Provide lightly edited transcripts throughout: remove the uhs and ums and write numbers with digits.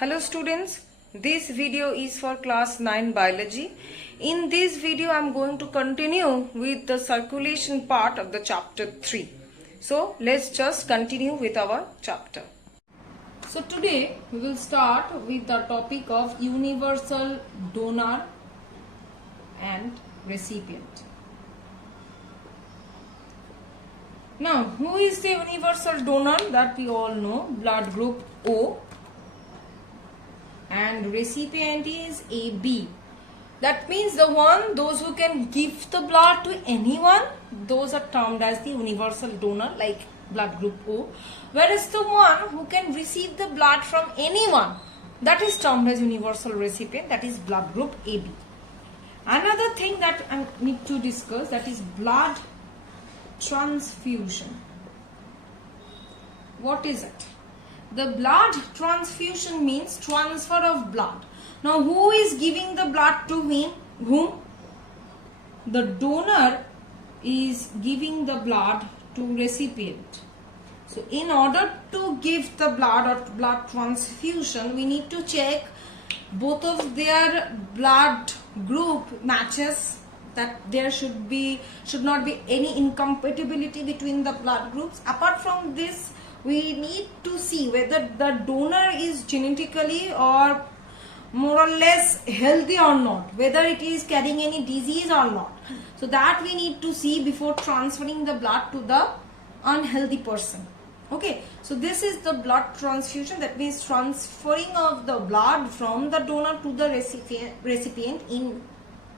Hello students, this video is for class 9 biology. In this video I am going to continue with the circulation part of the chapter 3. So let's just continue with our chapter. So today we will start with the topic of universal donor and recipient. Now, who is the universal donor? That we all know, blood group O, and recipient is AB. That means those who can give the blood to anyone, those are termed as the universal donor, like blood group O. Whereas the one who can receive the blood from anyone, that is termed as universal recipient, that is blood group AB. Another thing that I need to discuss, that is blood transfusion. What is it? The blood transfusion means transfer of blood. Now, who is giving the blood to whom? The donor is giving the blood to recipient. So, in order to give the blood or blood transfusion, we need to check both of their blood group matches, that there should not be any incompatibility between the blood groups. Apart from this, we need to see whether the donor is genetically or more or less healthy or not, whether it is carrying any disease or not. So that we need to see before transferring the blood to the unhealthy person. Okay, so this is the blood transfusion, that means transferring of the blood from the donor to the recipient in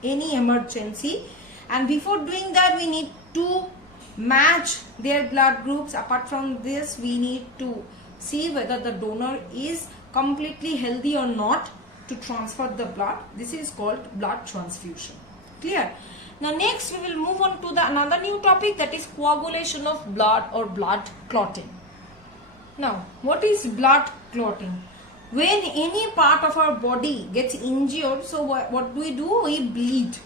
any emergency. And before doing that, we need to match their blood groups. Apart from this, we need to see whether the donor is completely healthy or not to transfer the blood. This is called blood transfusion. Clear? Now next we will move on to another new topic, that is coagulation of blood or blood clotting. Now, what is blood clotting? When any part of our body gets injured, so what do? We bleed.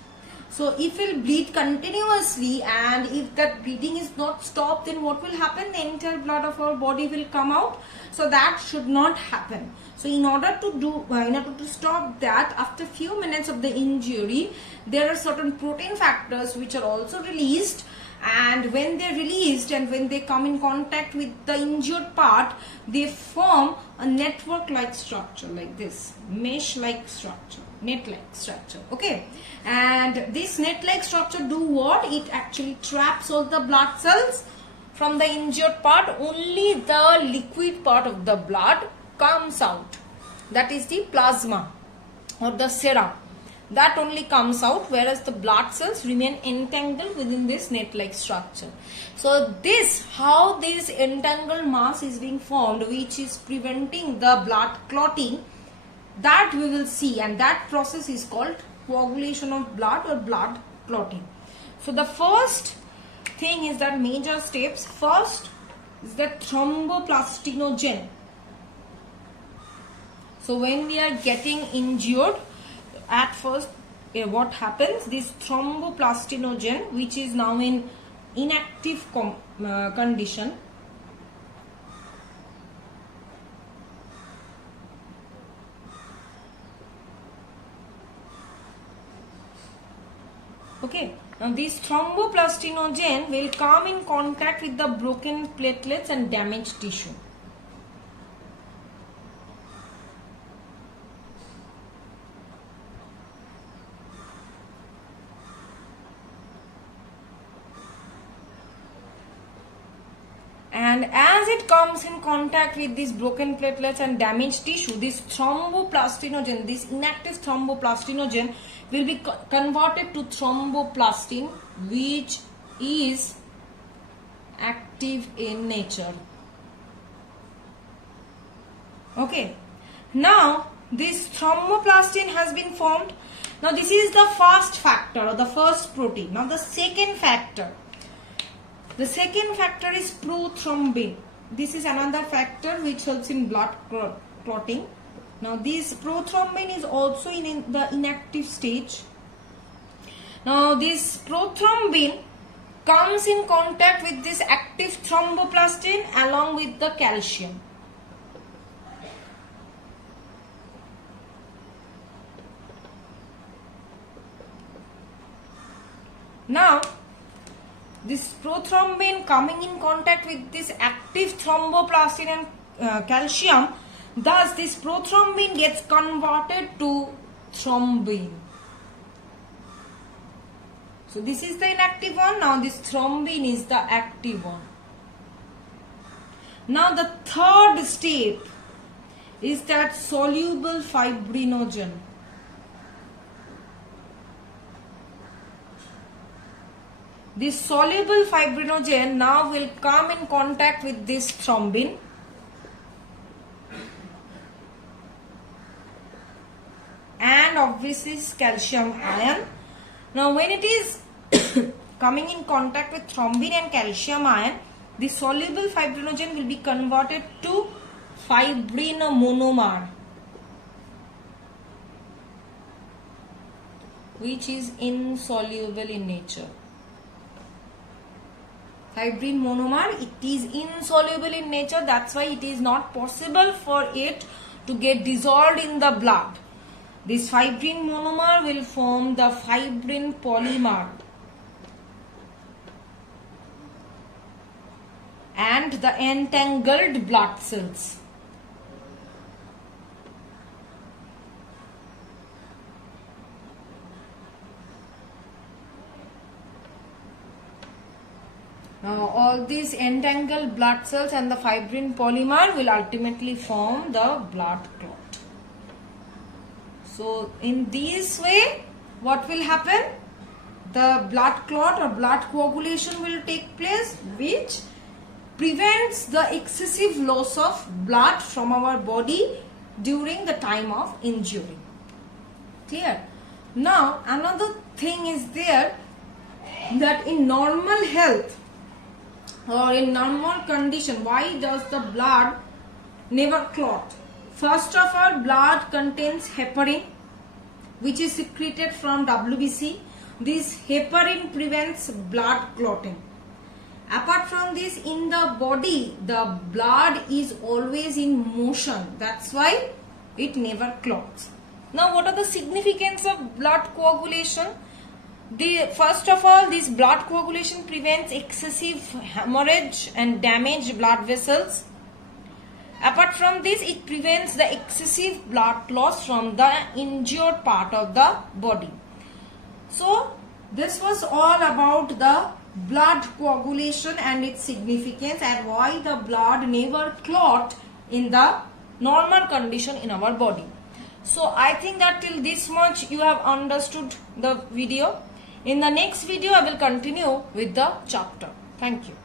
So if we bleed continuously and if that bleeding is not stopped, then what will happen? The entire blood of our body will come out. So that should not happen. So in order to stop that, after few minutes of the injury, there are certain protein factors which are also released. And when they're released and when they come in contact with the injured part, they form a network-like structure like this, mesh-like structure, net-like structure. Okay, and this net-like structure do what? It actually traps all the blood cells from the injured part. Only the liquid part of the blood comes out. That is the plasma or the serum. That only comes out, whereas the blood cells remain entangled within this net-like structure. So how this entangled mass is being formed, which is preventing the blood clotting, that we will see, and that process is called coagulation of blood or blood clotting. So the first thing is that major steps. First is the thromboplastinogen. So when we are getting injured, at first what happens, this thromboplastinogen, which is now in inactive condition, okay, now this thromboplastinogen will come in contact with the broken platelets and damaged tissue. And as it comes in contact with these broken platelets and damaged tissue, this thromboplastinogen, this inactive thromboplastinogen will be converted to thromboplastin, which is active in nature. Okay. Now, this thromboplastin has been formed. Now, this is the first factor or the first protein. Now, the second factor. The second factor is prothrombin. This is another factor which helps in blood clotting. Now this prothrombin is also in the inactive stage. Now this prothrombin comes in contact with this active thromboplastin along with the calcium. Now, this prothrombin coming in contact with this active thromboplastin and calcium, thus this prothrombin gets converted to thrombin. So this is the inactive one. Now this thrombin is the active one. Now the third step is that soluble fibrinogen. This soluble fibrinogen now will come in contact with this thrombin and obviously calcium ion. Now when it is coming in contact with thrombin and calcium ion, the soluble fibrinogen will be converted to fibrin monomer, which is insoluble in nature. Fibrin monomer, it is insoluble in nature, that's why it is not possible for it to get dissolved in the blood. This fibrin monomer will form the fibrin polymer and the entangled blood cells. Now all these entangled blood cells and the fibrin polymer will ultimately form the blood clot. So in this way, what will happen? The blood clot or blood coagulation will take place, which prevents the excessive loss of blood from our body during the time of injury. Clear? Now another thing is there, that in normal health or in normal condition, why does the blood never clot? First of all, blood contains heparin, which is secreted from WBC. This heparin prevents blood clotting. Apart from this, in the body, the blood is always in motion. That's why it never clots. Now, what are the significance of blood coagulation? First of all, this blood coagulation prevents excessive hemorrhage and damaged blood vessels. Apart from this, it prevents the excessive blood loss from the injured part of the body. So, this was all about the blood coagulation and its significance and why the blood never clot in the normal condition in our body. So, I think that till this much you have understood the video. In the next video, I will continue with the chapter. Thank you.